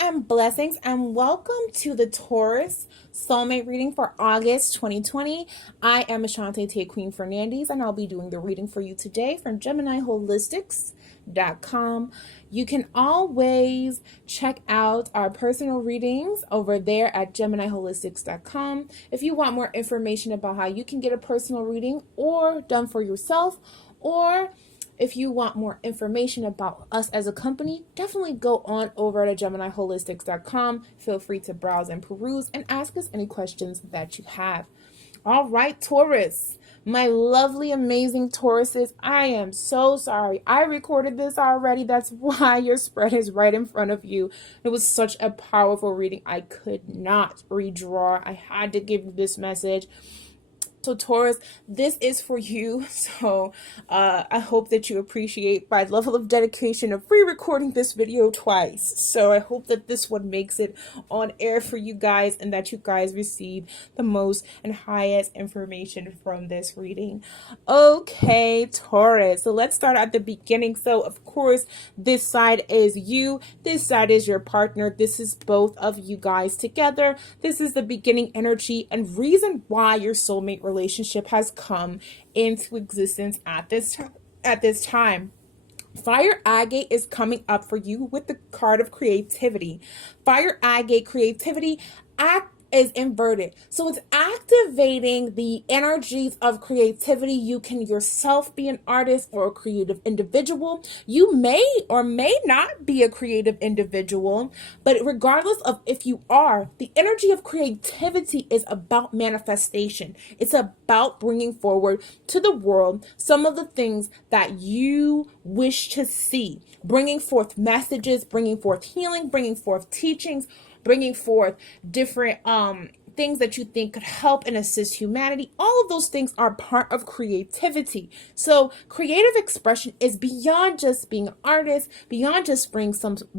and blessings, and welcome to the Taurus Soulmate reading for August 2020. I am Ashanté Fernandes, and I'll be doing the reading for you today from gemineyeholistic.com. You can always check out our personal readings over there at gemineyeholistic.com. If you want more information about how you can get a personal reading or done for yourself, or if you want more information about us as a company, definitely go on over to gemineyeholistic.com. Feel free to browse and peruse and ask us any questions that you have. All right, Taurus, my lovely, amazing Tauruses, I am so sorry. I recorded this already. That's why your spread is right in front of you. It was such a powerful reading. I could not redraw. I had to give you this message. So Taurus, this is for you. So I hope that you appreciate my level of dedication of re-recording this video twice. So I hope that this one makes it on air for you guys and that you guys receive the most and highest information from this reading. Okay, Taurus. So let's start at the beginning. So of course, this side is you. This side is your partner. This is both of you guys together. This is the beginning energy and reason why your soulmate relationship has come into existence at this time. Fire agate is coming up for you with the card of creativity. Fire agate creativity is inverted. So it's activating the energies of creativity. You can yourself be an artist or a creative individual. You may or may not be a creative individual, but regardless of if you are, the energy of creativity is about manifestation. It's about bringing forward to the world some of the things that you wish to see, bringing forth messages, bringing forth healing, bringing forth teachings, bringing forth different things that you think could help and assist humanity. All of those things are part of creativity. So creative expression is beyond just being an artist, beyond just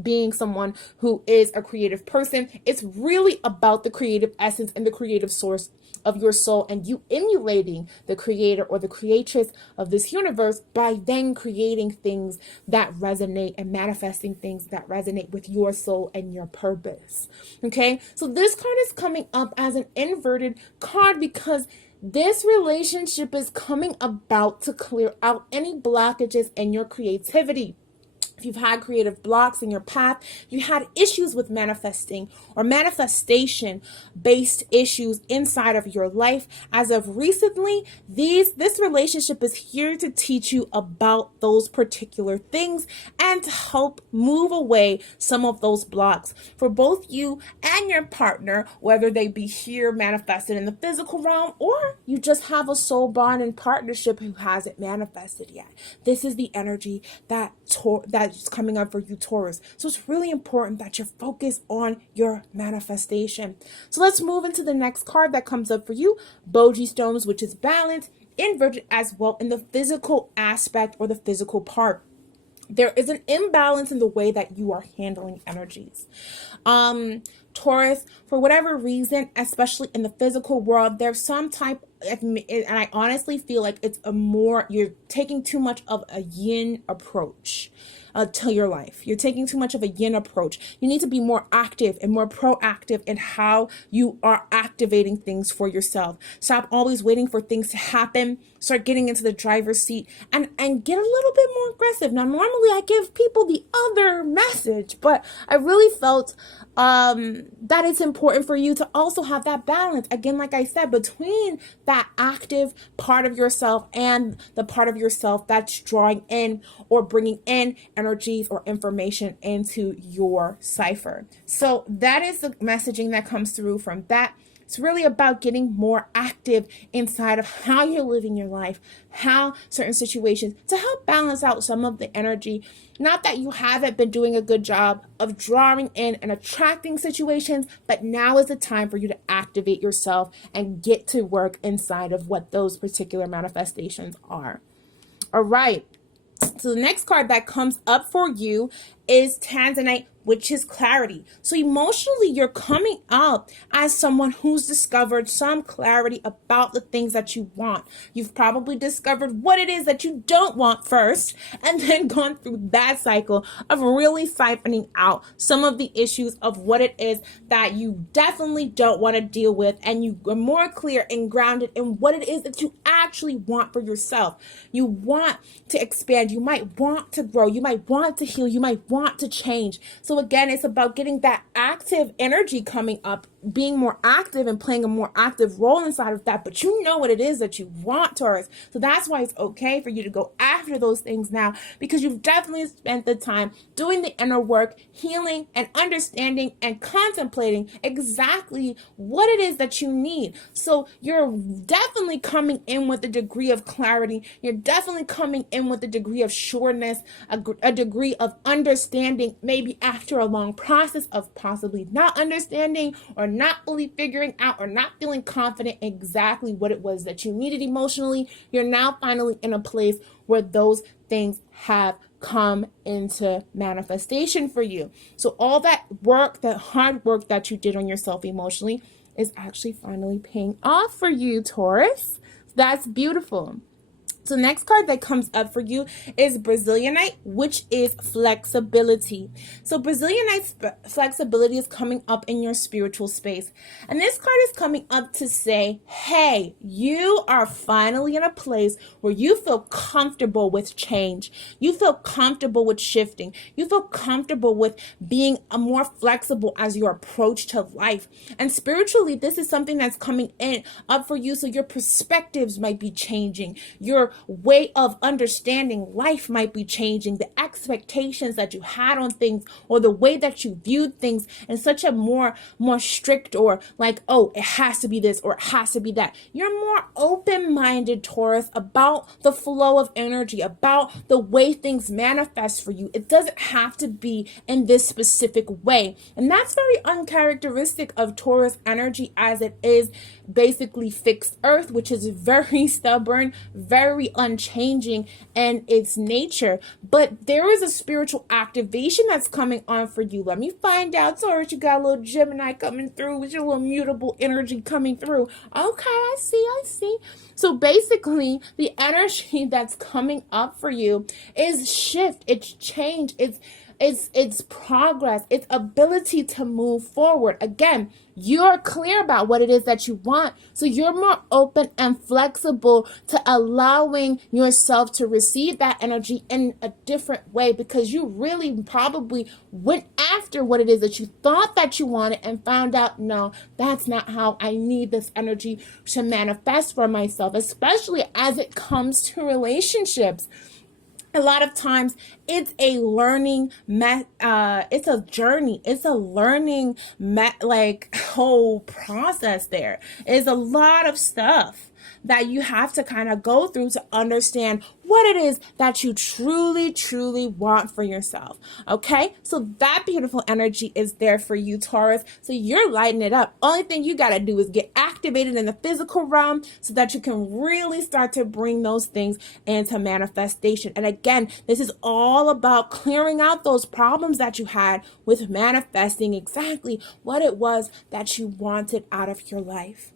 being someone who is a creative person. It's really about the creative essence and the creative source of your soul, and you emulating the creator or the creatress of this universe by then creating things that resonate and manifesting things that resonate with your soul and your purpose. Okay, so this card is coming up as an inverted card because this relationship is coming about to clear out any blockages in your creativity. If you've had creative blocks in your path, you had issues with manifesting or manifestation-based issues inside of your life, as of recently, this relationship is here to teach you about those particular things and to help move away some of those blocks for both you and your partner, whether they be here manifested in the physical realm or you just have a soul bond and partnership who hasn't manifested yet. This is the energy that's coming up for you, Taurus. So it's really important that you're focused on your manifestation. So let's move into the next card that comes up for you, Boji Stones, which is balance, inverted as well in the physical aspect or the physical part. There is an imbalance in the way that you are handling energies. Taurus, for whatever reason, especially in the physical world, there's some type, and I honestly feel like you're taking too much of a yin approach to your life. You're taking too much of a yin approach. You need to be more active and more proactive in how you are activating things for yourself. Stop always waiting for things to happen. Start getting into the driver's seat and get a little bit more aggressive. Now, normally I give people the other message, but I really felt that it's important for you to also have that balance. Again, like I said, between that active part of yourself and the part of yourself that's drawing in or bringing in energies or information into your cipher. So that is the messaging that comes through from that. It's really about getting more active inside of how you're living your life, how certain situations, to help balance out some of the energy. Not that you haven't been doing a good job of drawing in and attracting situations, but now is the time for you to activate yourself and get to work inside of what those particular manifestations are. All right. So the next card that comes up for you is Tanzanite which is clarity. So emotionally, you're coming up as someone who's discovered some clarity about the things that you want. You've probably discovered what it is that you don't want first, and then gone through that cycle of really siphoning out some of the issues of what it is that you definitely don't want to deal with, and you are more clear and grounded in what it is that you actually want for yourself. You want to expand, you might want to grow, you might want to heal, you might want to change. So again, it's about getting that active energy coming up, being more active and playing a more active role inside of that. But you know what it is that you want, Taurus. So that's why it's okay for you to go after those things now, because you've definitely spent the time doing the inner work, healing and understanding and contemplating exactly what it is that you need. So you're definitely coming in with a degree of clarity. You're definitely coming in with a degree of sureness, a degree of understanding, maybe after a long process of possibly not understanding or not fully figuring out or not feeling confident exactly what it was that you needed emotionally. You're now finally in a place where those things have come into manifestation for you. So all that work, that hard work that you did on yourself emotionally is actually finally paying off for you, Taurus. That's beautiful. So next card that comes up for you is Brazilianite, which is flexibility. So Brazilianite's flexibility is coming up in your spiritual space. And this card is coming up to say, hey, you are finally in a place where you feel comfortable with change. You feel comfortable with shifting. You feel comfortable with being more flexible as your approach to life. And spiritually, this is something that's coming in up for you. So your perspectives might be changing. Your way of understanding life might be changing. The expectations that you had on things, or the way that you viewed things in such a more strict, or like, oh, it has to be this or it has to be that. You're more open-minded, Taurus, about the flow of energy, about the way things manifest for you. It doesn't have to be in this specific way. And that's very uncharacteristic of Taurus energy, as it is basically fixed earth, which is very stubborn, very unchanging in its nature. But there is a spiritual activation that's coming on for you. Let me find out, Taurus. You got a little Gemini coming through with your little mutable energy coming through. Okay, I see. So basically, the energy that's coming up for you is shift, it's change, it's progress, it's ability to move forward. Again, you're clear about what it is that you want. So you're more open and flexible to allowing yourself to receive that energy in a different way, because you really probably went after what it is that you thought that you wanted and found out, no, that's not how I need this energy to manifest for myself, especially as it comes to relationships. A lot of times it's a learning, it's a journey. It's a learning, whole process there. It's a lot of stuff that you have to kind of go through to understand what it is that you truly, truly want for yourself. Okay? So that beautiful energy is there for you, Taurus. So you're lighting it up. Only thing you got to do is get activated in the physical realm so that you can really start to bring those things into manifestation. And again, this is all about clearing out those problems that you had with manifesting exactly what it was that you wanted out of your life.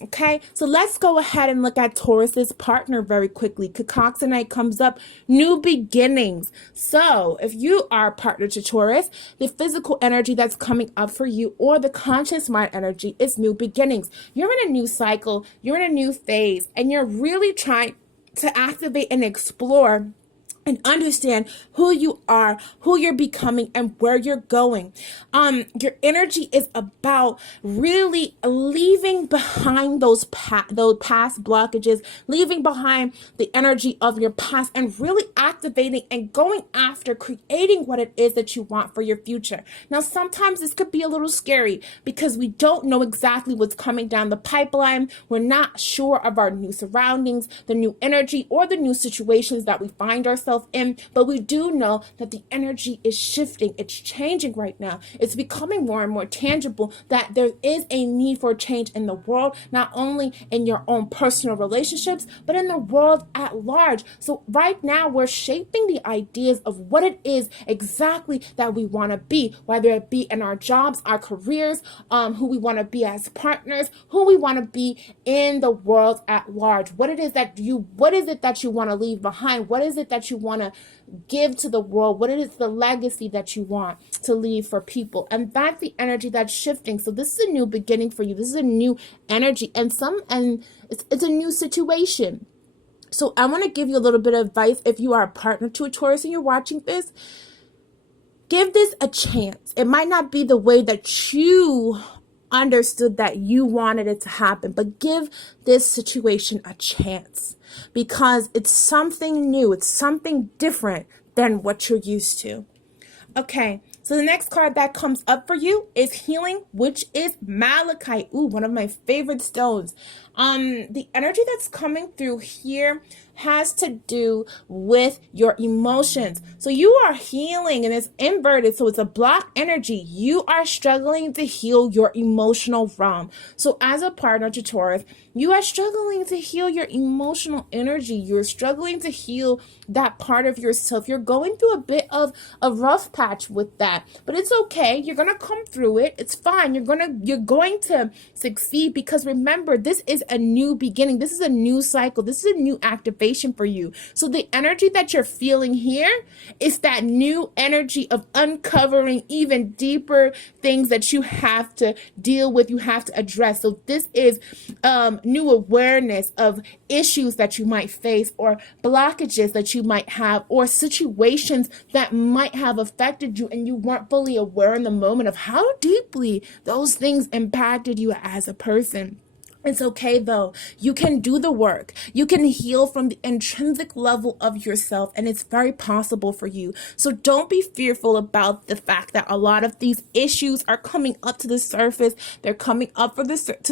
Okay, so let's go ahead and look at Taurus's partner very quickly. Cacoxenite comes up, new beginnings. So if you are a partner to Taurus, the physical energy that's coming up for you, or the conscious mind energy, is new beginnings. You're in a new cycle, you're in a new phase, and you're really trying to activate and explore and understand who you are, who you're becoming, and where you're going. Your energy is about really leaving behind those past blockages, leaving behind the energy of your past, and really activating and going after creating what it is that you want for your future. Now, sometimes this could be a little scary because we don't know exactly what's coming down the pipeline. We're not sure of our new surroundings, the new energy, or the new situations that we find ourselves yourself in, but we do know that the energy is shifting. It's changing right now. It's becoming more and more tangible that there is a need for change in the world, not only in your own personal relationships, but in the world at large. So right now we're shaping the ideas of what it is exactly that we want to be, whether it be in our jobs, our careers, who we want to be as partners, who we want to be in the world at large. What is it that you want to leave behind? What is it that you want to give to the world? What is the legacy that you want to leave for people? And that's the energy that's shifting. So this is a new beginning for you. This is a new energy, and it's a new situation. So I want to give you a little bit of advice. If you are a partner to a Taurus and you're watching this, give this a chance. It might not be the way that you understood that you wanted it to happen, but give this situation a chance, because it's something new. It's something different than what you're used to. Okay, so the next card that comes up for you is healing, which is Malachite. Ooh, one of my favorite stones. The energy that's coming through here has to do with your emotions. So you are healing, and it's inverted, so it's a block energy. You are struggling to heal your emotional realm. So as a partner to Taurus, you are struggling to heal your emotional energy. You're struggling to heal that part of yourself. You're going through a bit of a rough patch with that, but it's okay. You're going to come through it. It's fine. You're going to succeed, because remember, this is a new beginning. This is a new cycle. This is a new activation for you. So the energy that you're feeling here is that new energy of uncovering even deeper things that you have to deal with, you have to address. So this is new awareness of issues that you might face, or blockages that you might have, or situations that might have affected you and you weren't fully aware in the moment of how deeply those things impacted you as a person. It's okay though. You can do the work. You can heal from the intrinsic level of yourself, and it's very possible for you. So don't be fearful about the fact that a lot of these issues are coming up to the surface. They're coming up to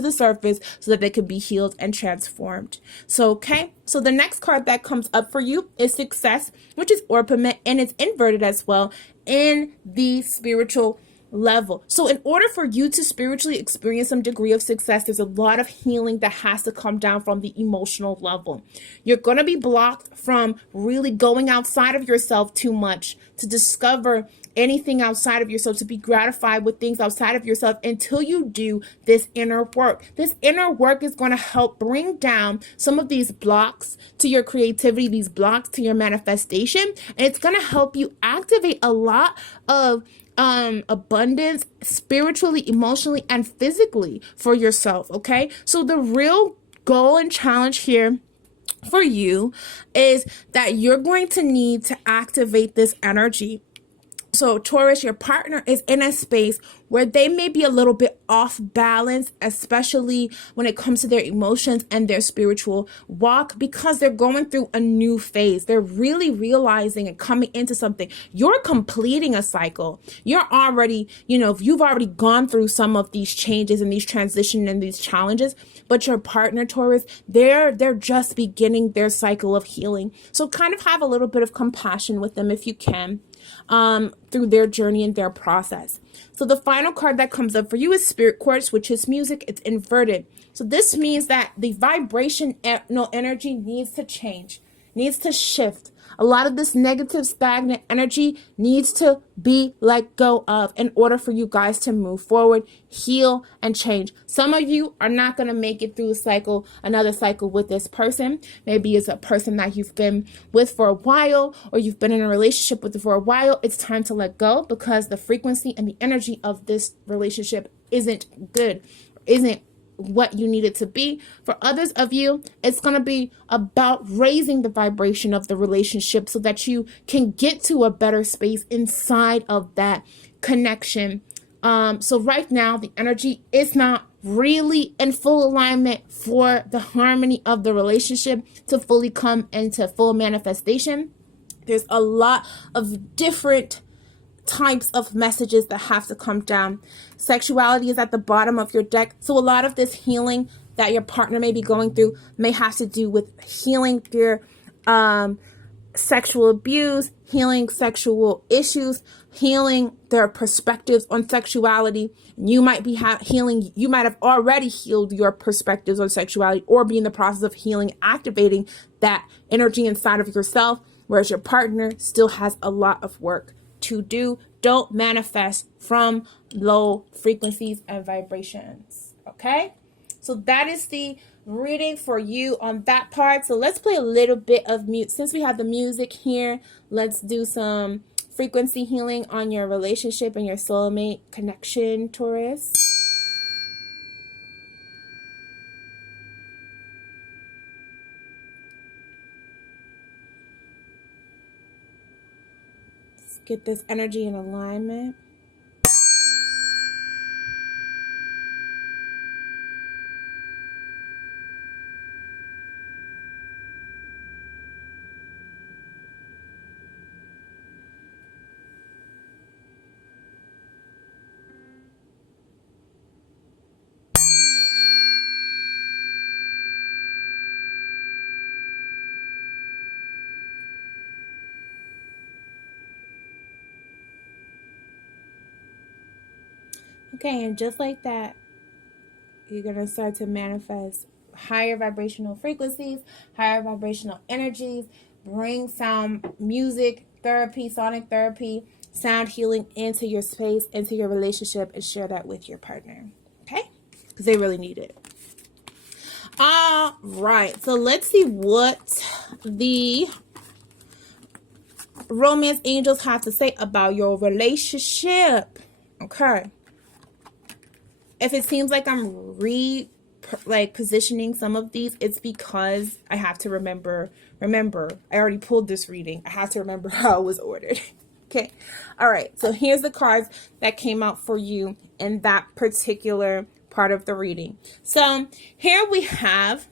the surface so that they can be healed and transformed. So, okay. So the next card that comes up for you is Success, which is Orpiment, and it's inverted as well in the spiritual level. So in order for you to spiritually experience some degree of success, there's a lot of healing that has to come down from the emotional level. You're going to be blocked from really going outside of yourself too much to discover anything outside of yourself, to be gratified with things outside of yourself, until you do this inner work. This inner work is going to help bring down some of these blocks to your creativity, these blocks to your manifestation, and it's going to help you activate a lot of abundance spiritually, emotionally, and physically for yourself. Okay, so the real goal and challenge here for you is that you're going to need to activate this energy. So Taurus, your partner is in a space where they may be a little bit off balance, especially when it comes to their emotions and their spiritual walk, because they're going through a new phase. They're really realizing and coming into something. You're completing a cycle. You're already, you've already gone through some of these changes and these transitions and these challenges, but your partner, Taurus, they're just beginning their cycle of healing. So kind of have a little bit of compassion with them if you can, through their journey and their process. So the final card that comes up for you is Spirit Quartz, which is music. It's inverted. So this means that the vibration energy needs to change, needs to shift. A lot of this negative, stagnant energy needs to be let go of in order for you guys to move forward, heal, and change. Some of you are not going to make it through another cycle with this person. Maybe it's a person that you've been with for a while, or you've been in a relationship with for a while. It's time to let go, because the frequency and the energy of this relationship isn't good, isn't what you need it to be. For others of you, it's going to be about raising the vibration of the relationship so that you can get to a better space inside of that connection. So right now, the energy is not really in full alignment for the harmony of the relationship to fully come into full manifestation. There's a lot of different types of messages that have to come down. Sexuality is at the bottom of your deck. So a lot of this healing that your partner may be going through may have to do with healing their sexual abuse, healing sexual issues, healing their perspectives on sexuality. You might be healing, you might have already healed your perspectives on sexuality, or be in the process of healing, activating that energy inside of yourself, whereas your partner still has a lot of work to do. Don't manifest from low frequencies and vibrations. Okay? So that is the reading for you on that part. So let's play a little bit of mute. Since we have the music here, let's do some frequency healing on your relationship and your soulmate connection, Taurus. Let's get this energy in alignment. Okay, and just like that, you're going to start to manifest higher vibrational frequencies, higher vibrational energies, bring sound, music, therapy, sonic therapy, sound healing into your space, into your relationship, and share that with your partner. Okay? Because they really need it. All right. So let's see what the romance angels have to say about your relationship. Okay. If it seems like I'm positioning some of these, it's because I have to remember, I already pulled this reading. I have to remember how it was ordered. Okay. All right. So here's the cards that came out for you in that particular part of the reading. So here we have,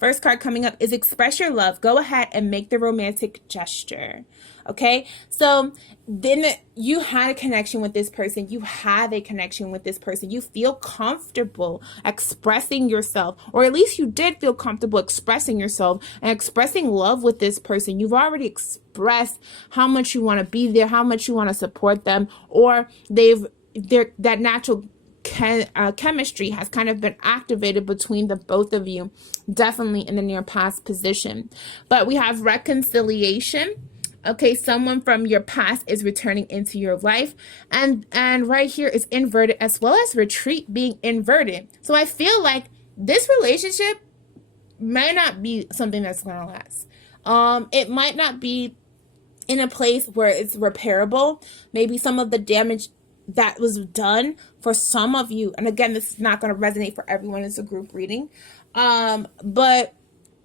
first card coming up is express your love. Go ahead and make the romantic gesture. Okay, so then you had a connection with this person. You have a connection with this person. You feel comfortable expressing yourself, or at least you did feel comfortable expressing yourself and expressing love with this person. You've already expressed how much you want to be there, how much you want to support them, or that natural chemistry has kind of been activated between the both of you, definitely in the near past position. But we have reconciliation. Okay, someone from your past is returning into your life. And right here is inverted, as well as retreat being inverted. So I feel like this relationship may not be something that's going to last. It might not be in a place where it's repairable. Maybe some of the damage that was done for some of you, and again, this is not going to resonate for everyone. It's a group reading. But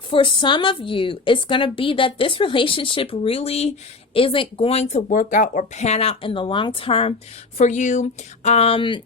for some of you, it's going to be that this relationship really isn't going to work out or pan out in the long term for you,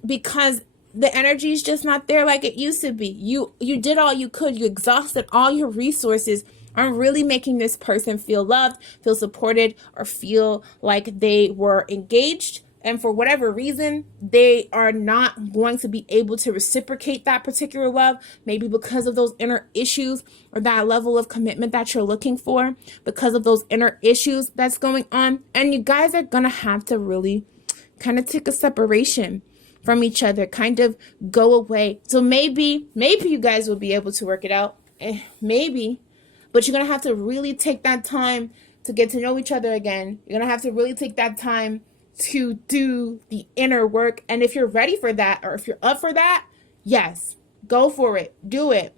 because the energy is just not there like it used to be. You did all you could. You exhausted all your resources on really making this person feel loved, feel supported, or feel like they were engaged. And for whatever reason, they are not going to be able to reciprocate that particular love, maybe because of those inner issues or that level of commitment that you're looking for, because of those inner issues that's going on. And you guys are going to have to really kind of take a separation from each other, kind of go away. So maybe you guys will be able to work it out. Maybe. But you're going to have to really take that time to get to know each other again. You're going to have to really take that time to do the inner work. And if you're ready for that, or if you're up for that, yes, go for it. Do it.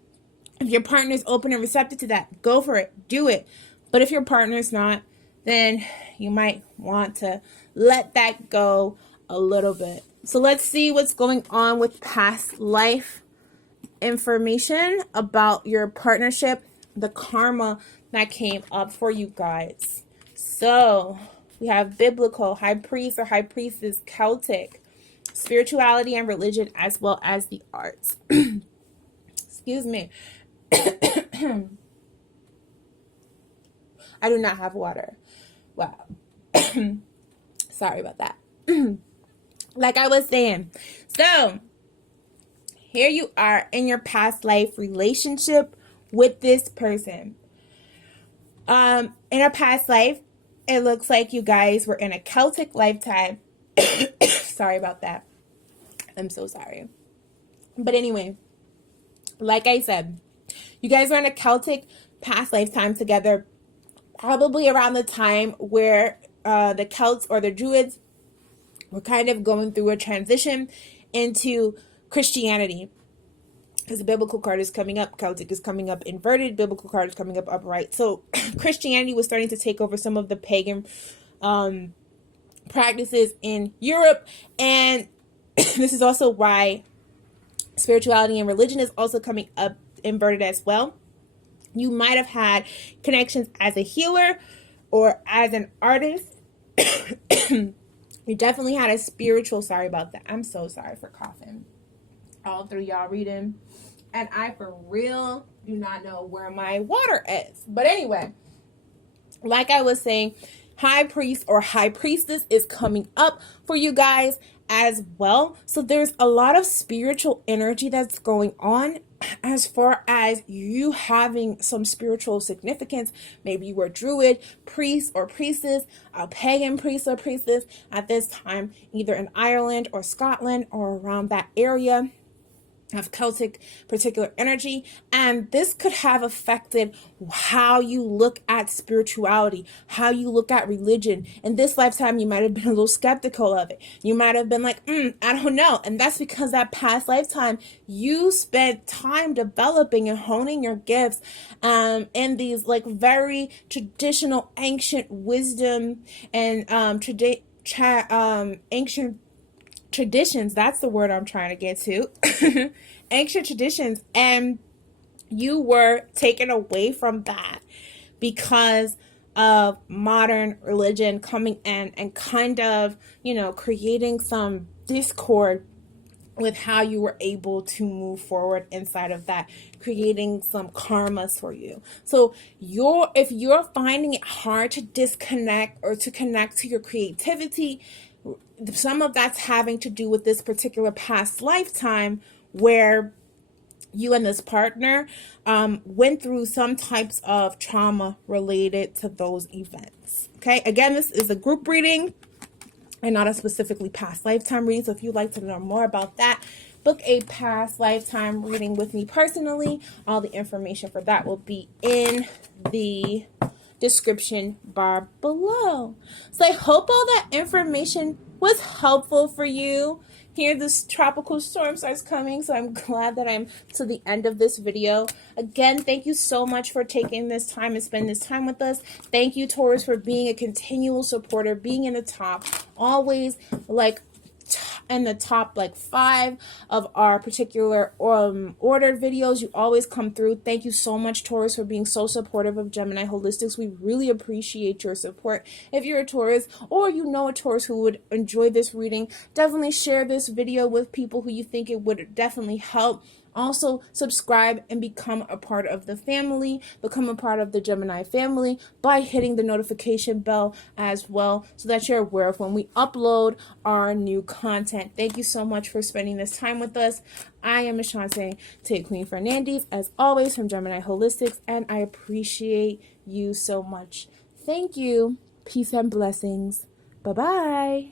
If your partner's open and receptive to that, go for it. Do it. But if your partner's not, then you might want to let that go a little bit. So let's see what's going on with past life information about your partnership, the karma that came up for you guys. So we have biblical, high priest or high priestess, Celtic, spirituality and religion, as well as the arts. Excuse me. I do not have water. Wow. Sorry about that. Like I was saying. So, here you are in your past life relationship with this person. In a past life, it looks like you guys were in a Celtic lifetime. Sorry about that. I'm so sorry. But anyway, like I said, you guys were in a Celtic past lifetime together, probably around the time where the Celts or the Druids were kind of going through a transition into Christianity. Because the biblical card is coming up, Celtic is coming up inverted, biblical card is coming up upright. So Christianity was starting to take over some of the pagan practices in Europe. And this is also why spirituality and religion is also coming up inverted as well. You might have had connections as a healer or as an artist. You definitely had a spiritual, sorry about that. I'm so sorry for coughing. All through y'all reading. And I for real do not know where my water is. But anyway, like I was saying, high priest or high priestess is coming up for you guys as well. So there's a lot of spiritual energy that's going on as far as you having some spiritual significance. Maybe you were a druid, priest or priestess, a pagan priest or priestess at this time, either in Ireland or Scotland or around that area of Celtic particular energy, and this could have affected how you look at spirituality, how you look at religion. In this lifetime, you might have been a little skeptical of it. You might have been like, I don't know. And that's because that past lifetime, you spent time developing and honing your gifts in these like very traditional ancient wisdom and ancient traditions. That's the word I'm trying to get to. Ancient traditions. And you were taken away from that because of modern religion coming in and kind of, creating some discord with how you were able to move forward inside of that, creating some karmas for you. So if you're finding it hard to disconnect or to connect to your creativity, some of that's having to do with this particular past lifetime where you and this partner went through some types of trauma related to those events. Okay, again, this is a group reading and not a specifically past lifetime reading. So if you'd like to know more about that, book a past lifetime reading with me personally. All the information for that will be in the description bar below. So I hope all that information was helpful for you. Here, this tropical storm starts coming, so I'm glad that I'm to the end of this video. Again, thank you so much for taking this time and spending this time with us. Thank you, Taurus, for being a continual supporter, being in the top, always in the top 5 of our particular ordered videos. You always come through. Thank you so much, Taurus, for being so supportive of Gemineye Holistics. We really appreciate your support. If you're a Taurus or you know a Taurus who would enjoy this reading, definitely share this video with people who you think it would definitely help. Also, subscribe and become a part of the family, become a part of the Gemineye family by hitting the notification bell as well so that you're aware of when we upload our new content. Thank you so much for spending this time with us. I am Ashanté Fernandes, as always, from Gemineye Holistics, and I appreciate you so much. Thank you. Peace and blessings. Bye-bye.